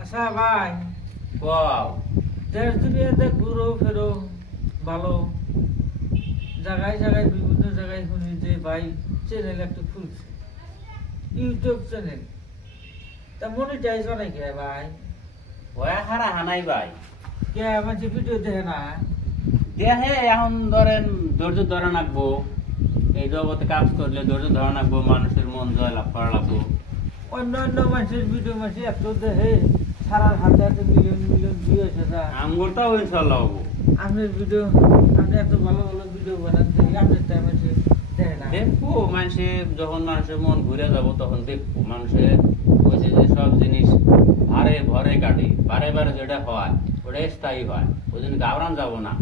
আচ্ছা ভাই, ওয়াও দেশ দুনিয়াতে ঘুরো ফেরো ভালো, জায়গায় জায়গায় বিভিন্ন জায়গায় শুনি যে ভাই চ্যানেল একটা খুলছে, ইউটিউব চ্যানেল। তা মনিটাইজ বানাই কে ভাই? ওয়া হারা হানাই ভাই কে মানুষ ভিডিও দেখে না? দেহে এখন ধরেন ধৈর্য ধরে রাখবো। এই জগতে কাজ করলে ধৈর্য ধরে রাখবো, মানুষের মন জয় লাভ করা লাগবো। অন্য অন্য মানুষের ভিডিও মানুষ এত দেখে, সারা হাতে হাতে মিলিয়ন মিলিয়ন ভিউ আছে না। আঙ্গুরটাও ইনশাল্লাহ হবো। আপনার ভিডিও, আপনি এত ভালো ভালো ভিডিও বানান, দেখি আপনার টাইম আছে দেখে না। দেখবো মানুষে, যখন মানুষের মন ঘুরে যাব তখন দেখবো। মানুষের বলছে যে সব জিনিস ভারে ভরে কাটে, বারে বারে যেটা হয় ওটা স্থায়ী হয়, ওই জন্য ঘাবড়ান যাবো না।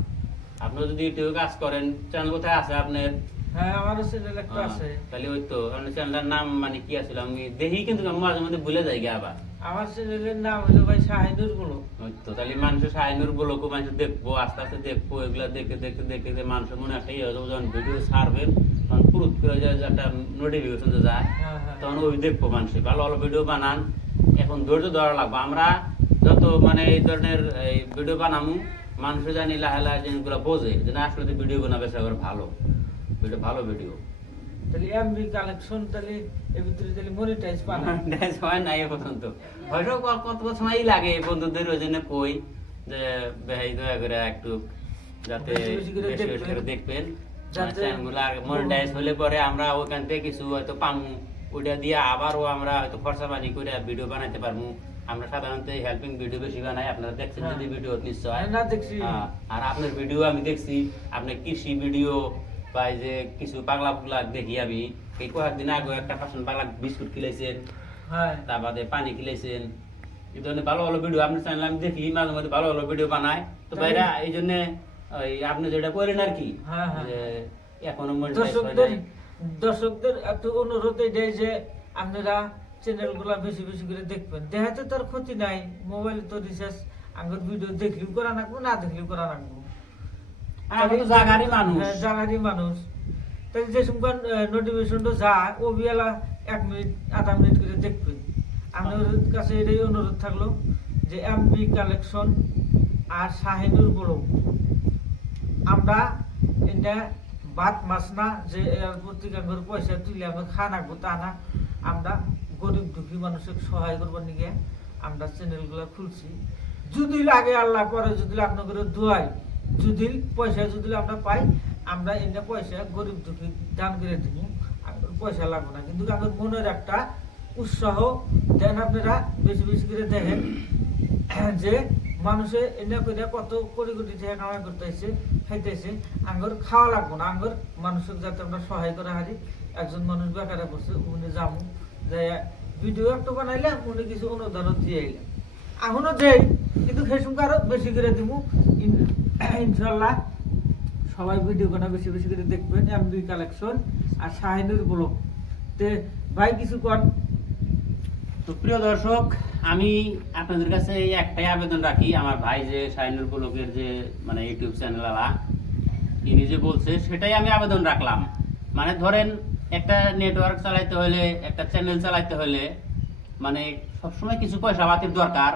আপনি যদি ইউটিউবে কাজ করেন, চ্যানেল কোথায় আছে আপনার? হ্যাঁ, আমারও চ্যানেল একটা আছে। তাহলে ওই তো আপনার চ্যানেলটার নাম মানে কি আছিল? আমি দেখি কিন্তু আমি মাঝে মধ্যে ভুলে যাই গে আবার। আমার চ্যানেলের নাম হলো ভাই শাহিনুর বলো। ওই তো তাহলে মানুষের সাইনুর বলকো মানুষ দেখবো, আস্তে আস্তে দেখবো। এগুলা দেখে দেখে দেখে দেখে মানুষের মনে একটা ইয়ে হয়ে যাবে, যখন ভিডিও ছাড়বেন তখন পুরুত করে যায় যে একটা নোটিফিকেশন যায়, হ্যাঁ হ্যাঁ তখন ওই দেখবো মানুষে। ভালো ভালো ভিডিও বানান, এখন ধৈর্য ধরা লাগবে। আমরা যত মানে এই ধরনের এই ভিডিও বানামু, মানুষে জানি লাহে লাহে জিনিসগুলো বোঝে যে না আসলে ভিডিও বানা বেশি করে ভালো ভিডিও, ভালো ভিডিও। তাহলে এমবি কালেকশন, তাহলে এর ভিতরে তাহলে মনিটাইজ পানা। হয় না এ পর্যন্ত, হয়তো কত সময় লাগে বন্ধুদের, ওই জন্য কই যে ভাই দয়া করে একটু যাতে বেশি বেশি করে বেশি বেশি করে দেখবেন। দেখবেন। যাতে চ্যানেলগুলো মনিটাইজ হলে পরে আমরা ওখান থেকে কিছু হয়তো পামু, ওইটা দিয়ে আবারও আমরা হয়তো খরচা পানি করে ভিডিও বানাইতে পারবো। আমরা সাধারণত হেল্পিং ভিডিও বেশি বানাই, আপনারা দেখছেন হ্যাঁ। যদি ভিডিও নিশ্চয়। না দেখছি। আর আপনার ভিডিও আমি দেখছি, আপনার কৃষি ভিডিও বা এই যে কিছু পাগলা পুগলা দেখি আমি। এই কয়েকদিন আগে একটা পার্সন পাগলা বিস্কুট খিলাইছেন, হ্যাঁ তার বাদে পানি খিলাইছেন। এই ধরনের ভালো ভালো ভিডিও আপনার চ্যানেল আমি দেখি, মাঝে মধ্যে ভালো ভালো ভিডিও বানায়। তো ভাইরা এই জন্য আপনি যেটা করেন আর কি, হ্যাঁ হ্যাঁ। যে এখনো মনিটাইজ হয় দর্শকদের নাই। দর্শকদের একটু অনুরোধ এটাই যে আপনারা চ্যানেলগুলো বেশি বেশি করে দেখবেন। দেখাতে তোর ক্ষতি নাই, মোবাইলে তো রিচার্জ আগের ভিডিও দেখলেও করা রাখবো, না দেখলেও করা রাখবো। আর আমরা তো জাগারই মানুষ। হ্যাঁ, জাগারই মানুষ। তাই যে সময় নোটিফিকেশনটা যায় ও বিয়ালা 1 মিনিট আধা মিনিট করে দেখবেন। আপনাদের কাছে এটাই অনুরোধ থাকলো যে এমবি কালেকশন আর শাহিনুর বড়, আমরা এটা বাদ মাস না যে এর পত্রিকার পয়সা তুলে আমরা খা রাখবো তা না। আমরা গরিব দুঃখী মানুষের সহায় করবার নিয়ে আমরা চ্যানেলগুলো খুলছি। যদি লাগে আল্লাহ পরে, যদি আপনাদের দোয়াই, যদি পয়সা যদি আমরা পাই, আমরা এটা পয়সা গরিব দুঃখী দান করে দিব। পয়সা লাগবে না, কিন্তু আমাদের মনের একটা উৎসাহ দেন, আপনারা বেশি বেশি করে দেখেন যে মানুষে এনে করে কত কোটি কোটি টাকা কামাই করতেছে, খাইতেছে। আঙ্গর খাওয়া লাগবো না, আঙ্গর মানুষের যাতে আমরা সহায় করা হারি। একজন মানুষ বেকারে করছে, উনি যাবো যে ভিডিও একটা বানাইলে উনি কিছু অনুদান দিয়ে এলেন, এখনো দেই, কিন্তু ফেসবুক আরো বেশি করে দিব ইনশাল্লাহ। সবাই ভিডিও বানা বেশি বেশি করে দেখবেন, এমবি কালেকশন আর শাহিনুর ব্লগ। তে ভাই কিছু কর। তো প্রিয় দর্শক, আমি আপনাদের কাছে এই একটাই আবেদন রাখি। আমার ভাই যে শাহিনুর ব্লগের যে মানে ইউটিউব চ্যানেল ইনি যে বলছে, সেটাই আমি আবেদন রাখলাম। মানে ধরেন একটা নেটওয়ার্ক চালাইতে হলে, একটা চ্যানেল চালাইতে হলে মানে সবসময় কিছু পয়সা পাতির দরকার।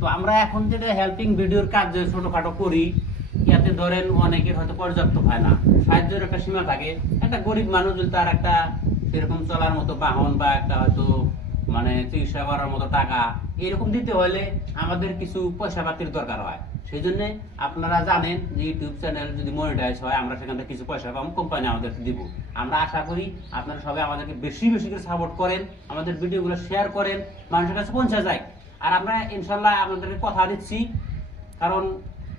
তো আমরা এখন যেটা হেল্পিং ভিডিওর কাজ যে ছোটখাটো করি, ইয়াতে ধরেন অনেকের হয়তো পর্যাপ্ত হয় না, সাহায্যের একটা সীমা থাকে। একটা গরিব মানুষ যদি তার একটা সেরকম চলার মতো বাহন বা একটা হয়তো মানে চিকিৎসা করার মতো টাকা এরকম দিতে হলে আমাদের কিছু পয়সা পাতির দরকার হয়। সেই জন্য আপনারা জানেন যে ইউটিউব চ্যানেল যদি মনিটাইজ হয়, আমরা সেখান থেকে কিছু পয়সা পাবো, কোম্পানি আমাদেরকে দিব। আমরা আশা করি আপনারা সবাই আমাদেরকে বেশি বেশি করে সাপোর্ট করেন, আমাদের ভিডিওগুলো শেয়ার করেন, মানুষের কাছে পৌঁছে যায়। আর আমরা ইনশাল্লাহ আপনাদেরকে কথা দিচ্ছি, কারণ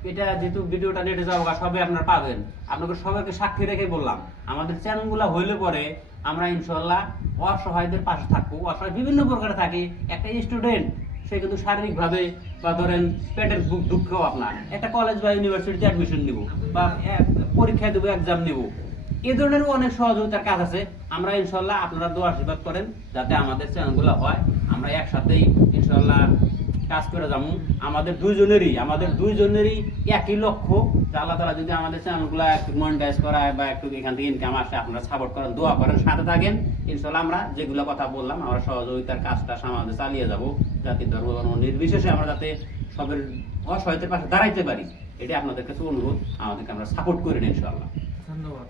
এটা যেহেতু ভিডিওটা নেটে যাবো সবাই আপনারা পাবেন, আপনাকে সবাইকে সাক্ষী রেখে বললাম, আমাদের চ্যানেলগুলো হইলে পরে আমরা ইনশাল্লাহ অসহায়দের পাশে থাকবো। অসহায় বিভিন্ন প্রকারে থাকে। একটা স্টুডেন্ট সে কিন্তু শারীরিকভাবে বা ধরেন পেটের দুঃখ, আপনার একটা কলেজ বা ইউনিভার্সিটিতে অ্যাডমিশন নিব বা পরীক্ষা দেবো, এক্সাম নিব, এই ধরনের অনেক সহযোগিতার কাজ আছে। আমরা ইনশাল্লাহ আপনারা দোয়া আশীর্বাদ করেন যাতে আমাদের চ্যানেলগুলো হয়, আমরা একসাথেই ইনশাল্লাহ কাজ করে যাবো। আমাদের দুইজনেরই একই লক্ষ্য যে আল্লাহ তাআলা যদি আমাদের চ্যানেলগুলো একটু মনিটাইজ করায় বা একটু এখান থেকে ইনকাম আসে, আপনারা সাপোর্ট করেন, দোয়া করেন, সাথে থাকেন। ইনশাআল্লাহ আমরা যেগুলো কথা বললাম আমরা সহযোগিতার কাজটা সমাজে চালিয়ে যাব, জাতি ধর্ম বর্ণ নির্বিশেষে আমরা যাতে সবের অসহায়তার পাশে দাঁড়াইতে পারি। এটা আপনাদের কাছে অনুরোধ, আমাদেরকে আমরা সাপোর্ট করি ইনশাআল্লাহ। ধন্যবাদ।